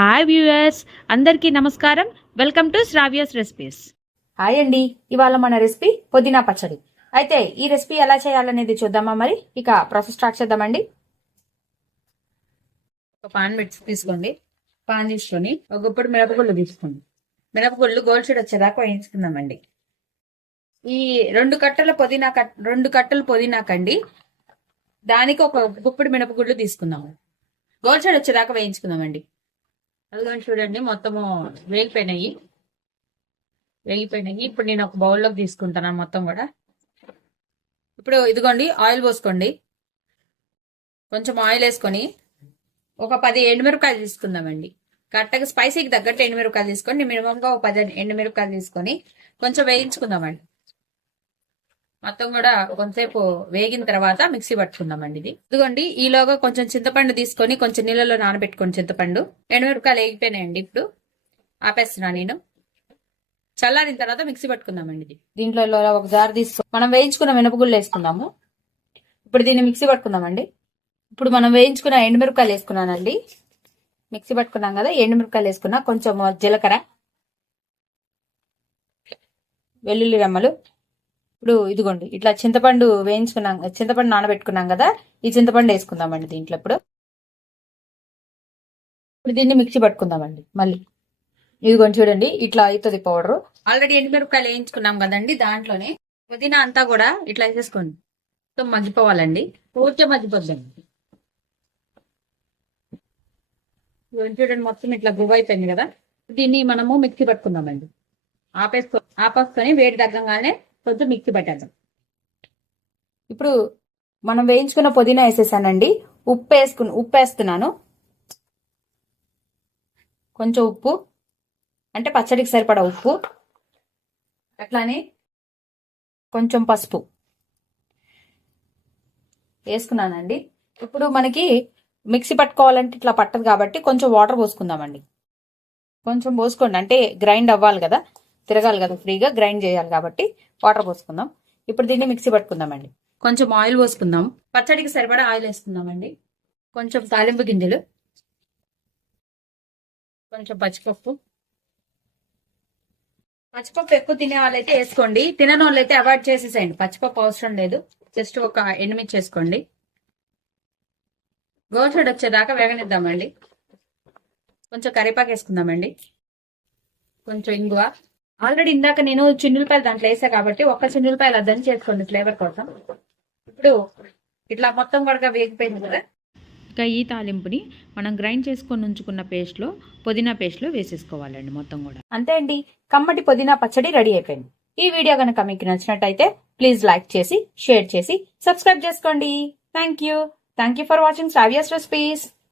Hi viewers అందరికీ నమస్కారం. Welcome to Shravya's recipes hi అండి. ఇవాళ మన రెసిపీ పుదీనా పచ్చడి. అయితే ఈ రెసిపీ ఎలా చేయాలనేది చూద్దామా మరి? ఇక ప్రాసెస్ స్టార్ట్ చేద్దామండి. ఒక పాన్ పెట్టి తీసుకోండి. పాన్ తీసుకొని ఒక గుప్పుడు మిరపగుళ్ళు తీసుకోండి. మిరపగుళ్ళు గోల్డ్ షీట్ వచ్చేదాకా వేయించుకుందామండి. ఈ రెండు కట్టల పుదీనా కట్ రెండు కట్టలు పుదీనాకండి దానికి ఒక గుప్పుడు మినపగుళ్ళు తీసుకుందాము. గోల్డ్ షీట్ వచ్చేదాకా వేయించుకుందామండి. అదిగోండి చూడండి మొత్తము వేగిపోయినాయి. వేగిపోయినాయి. ఇప్పుడు నేను ఒక బౌల్లోకి తీసుకుంటాను మొత్తం కూడా. ఇప్పుడు ఇదిగోండి ఆయిల్ పోసుకోండి. కొంచెం ఆయిల్ వేసుకొని ఒక పది ఎండుమిరపకాయలు తీసుకుందామండి. కరెక్ట్గా స్పైసీకి తగ్గట్టు ఎండుమిరపకాయలు తీసుకొని మినిమంగా ఒక పది ఎండుమిరపకాయలు తీసుకొని కొంచెం వేయించుకుందామండి. మొత్తం కూడా కొంతసేపు వేగిన తర్వాత మిక్సీ పట్టుకుందామండి ఇది. ఇదిగోండి ఈలోగా కొంచెం చింతపండు తీసుకొని కొంచెం నీళ్ళలో నానబెట్టుకోండి చింతపండు. ఎండుమిరపకాయలు వేగిపోయినాయండి ఇప్పుడు. ఆపేస్తున్నా నేను. చల్లారిన తర్వాత మిక్సీ పట్టుకుందామండి ఇది. దీంట్లో ఒక జార్ తీసుకో మనం వేయించుకున్న మినపగుళ్ళు వేసుకుందాము. ఇప్పుడు దీన్ని మిక్సీ పట్టుకుందామండి. ఇప్పుడు మనం వేయించుకున్న ఎండుమిరపకాయలు వేసుకున్నానండి. మిక్సీ పట్టుకున్నాం కదా ఎండుమిరపకాయలు వేసుకున్నా కొంచెం జీలకర్ర వెల్లుల్లి రెమ్మలు ఇప్పుడు ఇదిగోండి ఇట్లా చింతపండు వేయించుకున్నాం చింతపండు నానబెట్టుకున్నాం కదా ఈ చింతపండు వేసుకుందామండి దీంట్లో ఇప్పుడు. ఇప్పుడు దీన్ని మిక్సీ పట్టుకుందామండి మళ్ళీ. ఇదిగోండి చూడండి ఇట్లా అవుతుంది పౌడర్. ఆల్రెడీ ఎండుమిరపకాయలు వేయించుకున్నాం కదండి దాంట్లోనే. పుదీనా అంతా కూడా ఇట్లా వేసేసుకోండి. మొత్తం మగ్గిపోవాలండి. పూర్తిగా మగ్గిపోద్దండి. చూడండి మొత్తం ఇట్లా గువ్ అయిపోయింది కదా. దీన్ని మనము మిక్సీ పట్టుకుందామండి. ఆపేసుకో ఆపేసుకొని వేడి తగ్గంగానే కొంచెం మిక్సీ పట్టేద్దాం. ఇప్పుడు మనం వేయించుకున్న పుదీనా వేసేసానండి. ఉప్పు వేసుకుని ఉప్పు వేస్తున్నాను. కొంచెం ఉప్పు. అంటే పచ్చడికి సరిపడా ఉప్పు. అట్లానే కొంచెం పసుపు. వేసుకున్నానండి. ఇప్పుడు మనకి మిక్సీ పట్టుకోవాలంటే ఇట్లా పట్టదు కాబట్టి కొంచెం వాటర్ పోసుకుందామండి. కొంచెం పోసుకోండి. అంటే గ్రైండ్ అవ్వాలి కదా. తిరగాలి కదా ఫ్రీగా గ్రైండ్ చేయాలి కాబట్టి వాటర్ పోసుకుందాం. ఇప్పుడు దీన్ని మిక్సీ పట్టుకుందామండి. కొంచెం ఆయిల్ పోసుకుందాం. పచ్చడికి సరిపడా ఆయిల్ వేసుకుందామండి. కొంచెం తాలింపు గింజలు కొంచెం పచ్చిపప్పు. పచ్చిపప్పు ఎక్కువ తినే వాళ్ళైతే వేసుకోండి. తినని వాళ్ళైతే అవాయిడ్ చేసేసేయండి. పచ్చిపప్పు అవసరం లేదు. జస్ట్ ఒక ఎండుమిర్చి వేసుకోండి గోల్సైడ్ వచ్చేదాకా వేగనిద్దామండి. కొంచెం కరివేపాకు వేసుకుందామండి. కొంచెం ఇంగువ. ఆల్రెడీ ఇందాక నేను చిన్నులపాయలు దాంట్లో వేసా కాబట్టి ఒక్క చిన్నులపాయలు అద్దని చేసుకోండి ఫ్లేవర్ కోసం. ఇప్పుడు ఇట్లా మొత్తం కూడా వేగిపోయింది కదా. ఇక ఈ తాలింపుని మనం గ్రైండ్ చేసుకొని ఉంచుకున్న పేస్ట్లో పుదీనా పేస్ట్లో వేసేసుకోవాలండి మొత్తం కూడా. అంతే అండి. కమ్మటి పుదీనా పచ్చడి రెడీ అయిపోయింది. ఈ వీడియో కనుక మీకు నచ్చినట్టయితే ప్లీజ్ లైక్ చేసి షేర్ చేసి సబ్స్క్రైబ్ చేసుకోండి. Thank you. Thank you for watching సావియస్ recipes